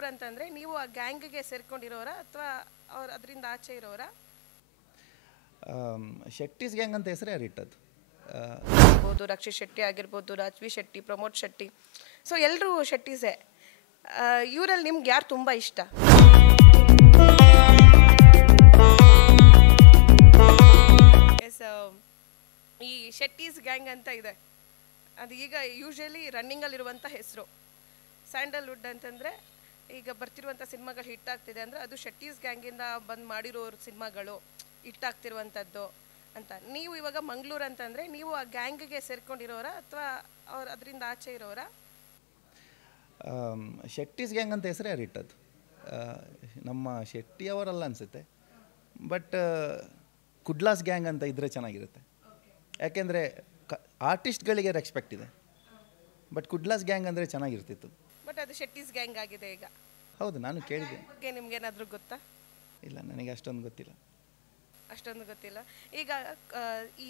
ಮಂಗಳೂರು ಅಂತಂದ್ರೆ ನೀವು ಆ ಗ್ಯಾಂಗ್ಗೆ ಸೇರ್ಕೊಂಡಿರೋರಾ ಅಥವಾ ಅವ್ರು ಅದರಿಂದ ಆಚೆ ಇರೋರಾ? ಶೆಟ್ಟಿಸ್ ಗ್ಯಾಂಗ್ ಅಂತ ಹೆಸರೇ ಇಟ್ಟದ್ದು. ರಕ್ಷಿತ್ ಶೆಟ್ಟಿ ಆಗಿರ್ಬೋದು, ರಾಜ್ವಿ ಶೆಟ್ಟಿ, ಪ್ರಮೋದ್ ಶೆಟ್ಟಿ, ಸೊ ಎಲ್ಲರೂ ಶೆಟ್ಟೀಸೇ. ಇವರಲ್ಲಿ ನಿಮ್ಗೆ ಯಾರು ತುಂಬ ಇಷ್ಟ? ಎಸ್, ಈ ಶೆಟ್ಟೀಸ್ ಗ್ಯಾಂಗ್ ಅಂತ ಇದೆ, ಅದು ಈಗ ಯೂಶಲಿ ರನ್ನಿಂಗಲ್ಲಿರುವಂಥ ಹೆಸರು. ಸ್ಯಾಂಡಲ್ವುಡ್ ಅಂತಂದರೆ ಈಗ ಬರ್ತಿರುವಂಥ ಸಿನಿಮಾಗಳು ಹಿಟ್ ಆಗ್ತಿದೆ ಅಂದರೆ ಅದು ಶೆಟ್ಟೀಸ್ ಗ್ಯಾಂಗಿಂದ ಬಂದು ಮಾಡಿರೋ ಸಿನಿಮಾಗಳು ಹಿಟ್ ಆಗ್ತಿರುವಂಥದ್ದು ಅಂತ. ನೀವು ಇವಾಗ ಮಂಗಳೂರು ಅಂತಂದರೆ ನೀವು ಆ ಗ್ಯಾಂಗ್ಗೆ ಸೇರ್ಕೊಂಡಿರೋರಾ ಅಥವಾ ಅವ್ರು ಅದರಿಂದ ಆಚೆ ಇರೋರಾ? ಶೆಟ್ಟಿಸ್ ಗ್ಯಾಂಗ್ ಅಂತ ಹೆಸರೇ ಇಟ್ಟದ್ದು. ನಮ್ಮ ಶೆಟ್ಟಿಯವರಲ್ಲ ಅನಿಸುತ್ತೆ, ಬಟ್ ಕುಡ್ಲಾಸ್ ಗ್ಯಾಂಗ್ ಅಂತ ಇದ್ದರೆ ಚೆನ್ನಾಗಿರುತ್ತೆ. ಯಾಕೆಂದರೆ ಆರ್ಟಿಸ್ಟ್ಗಳಿಗೆ ರೆಸ್ಪೆಕ್ಟ್ ಇದೆ, ಬಟ್ ಕುಡ್ಲಾಸ್ ಗ್ಯಾಂಗ್ ಅಂದರೆ ಚೆನ್ನಾಗಿರ್ತಿತ್ತು. ಬಟ್ ಅದು ಶೆಟ್ಟೀಸ್ ಗ್ಯಾಂಗ್ ಆಗಿದೆ ಈಗ. ಹೌದು, ನಾನು ಕೇಳಿದೆ. ಬಗ್ಗೆ ನಿಮ್ಗೇನಾದರೂ ಗೊತ್ತಾ? ಇಲ್ಲ, ನನಗೆ ಅಷ್ಟೊಂದು ಗೊತ್ತಿಲ್ಲ. ಈಗ ಈ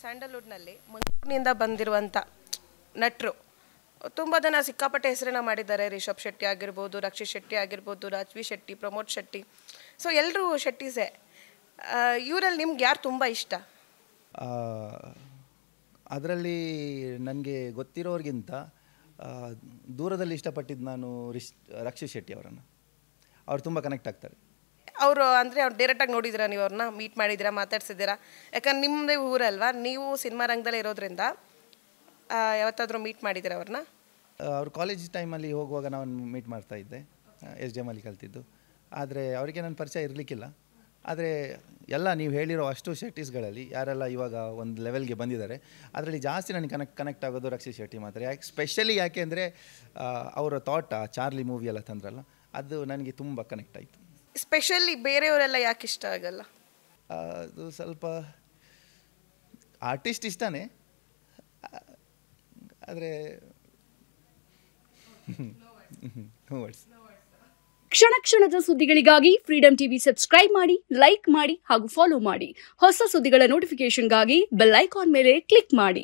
ಸ್ಯಾಂಡಲ್ವುಡ್ನಲ್ಲಿ ಮಂಗಳೂರಿನಿಂದ ಬಂದಿರುವಂಥ ನಟರು ತುಂಬ ಜನ ಸಿಕ್ಕಾಪಟ್ಟೆ ಹೆಸರನ್ನ ಮಾಡಿದ್ದಾರೆ. ರಿಷಬ್ ಶೆಟ್ಟಿ ಆಗಿರ್ಬೋದು, ರಕ್ಷಿತ್ ಶೆಟ್ಟಿ ಆಗಿರ್ಬೋದು, ರಾಜ್ವಿ ಶೆಟ್ಟಿ, ಪ್ರಮೋದ್ ಶೆಟ್ಟಿ, ಸೊ ಎಲ್ಲರೂ ಶೆಟ್ಟೀಸೇ. ಇವರಲ್ಲಿ ನಿಮ್ಗೆ ಯಾರು ತುಂಬ ಇಷ್ಟ? ಅದರಲ್ಲಿ ನನಗೆ ಗೊತ್ತಿರೋರಿಗಿಂತ ದೂರದಲ್ಲಿ ಇಷ್ಟಪಟ್ಟಿದ್ದು ನಾನು ರಕ್ಷಿತ್ ಶೆಟ್ಟಿ ಅವರನ್ನು. ಅವ್ರು ತುಂಬ ಕನೆಕ್ಟ್ ಆಗ್ತಾರೆ. ಅವರು ಅಂದರೆ ಅವ್ರು ಡೈರೆಕ್ಟಾಗಿ ನೋಡಿದ್ದೀರಾ, ನೀವು ಅವ್ರನ್ನ ಮೀಟ್ ಮಾಡಿದ್ದೀರಾ, ಮಾತಾಡ್ಸಿದ್ದೀರಾ? ಯಾಕಂದ್ರೆ ನಿಮ್ಮದೇ ಊರಲ್ವಾ, ನೀವು ಸಿನಿಮಾ ರಂಗದಲ್ಲೇ ಇರೋದ್ರಿಂದ ಯಾವತ್ತಾದರೂ ಮೀಟ್ ಮಾಡಿದ್ದೀರಾ ಅವ್ರನ್ನ? ಅವ್ರು ಕಾಲೇಜ್ ಟೈಮಲ್ಲಿ ಹೋಗುವಾಗ ನಾನು ಮೀಟ್ ಮಾಡ್ತಾ ಇದ್ದೆ, SDM ಅಲ್ಲಿ ಕಲ್ತಿದ್ದು. ಆದರೆ ಅವರಿಗೆ ನನ್ನ ಪರಿಚಯ ಇರಲಿಕ್ಕಿಲ್ಲ. ಆದರೆ ಎಲ್ಲ ನೀವು ಹೇಳಿರೋ ಅಷ್ಟು ಶೆಟ್ಟೀಸ್ಗಳಲ್ಲಿ ಯಾರೆಲ್ಲ ಇವಾಗ ಒಂದು ಲೆವೆಲ್ಗೆ ಬಂದಿದ್ದಾರೆ, ಅದರಲ್ಲಿ ಜಾಸ್ತಿ ನನಗೆ ಕನೆಕ್ಟ್ ಆಗೋದು ರಕ್ಷಿತ್ ಶೆಟ್ಟಿ ಮಾತ್ರ. ಸ್ಪೆಷಲಿ ಯಾಕೆ ಅಂದರೆ ಅವರ ಥಾಟ್, ಚಾರ್ಲಿ ಮೂವಿ ಎಲ್ಲ ತಂದ್ರಲ್ಲ, ಅದು ನನಗೆ ತುಂಬ ಕನೆಕ್ಟ್ ಆಯಿತು. ಸ್ಪೆಷಲಿ ಬೇರೆಯವರೆಲ್ಲ ಯಾಕೆ ಇಷ್ಟ ಆಗಲ್ಲ? ಅದು ಸ್ವಲ್ಪ ಆರ್ಟಿಸ್ಟ್ ಇಷ್ಟನೇ, ಆದರೆ ಕ್ಷಣ ಕ್ಷಣದ ಸುದ್ದಿಗಳಿಗಾಗಿ ಫ್ರೀಡಂ ಟಿವಿ ಸಬ್ಸ್ಕ್ರೈಬ್ ಮಾಡಿ, ಲೈಕ್ ಮಾಡಿ ಹಾಗೂ ಫಾಲೋ ಮಾಡಿ. ಹೊಸ ಸುದ್ದಿಗಳ ನೋಟಿಫಿಕೇಶನ್ಗಾಗಿ ಬೆಲ್ ಐಕಾನ್ ಮೇಲೆ ಕ್ಲಿಕ್ ಮಾಡಿ.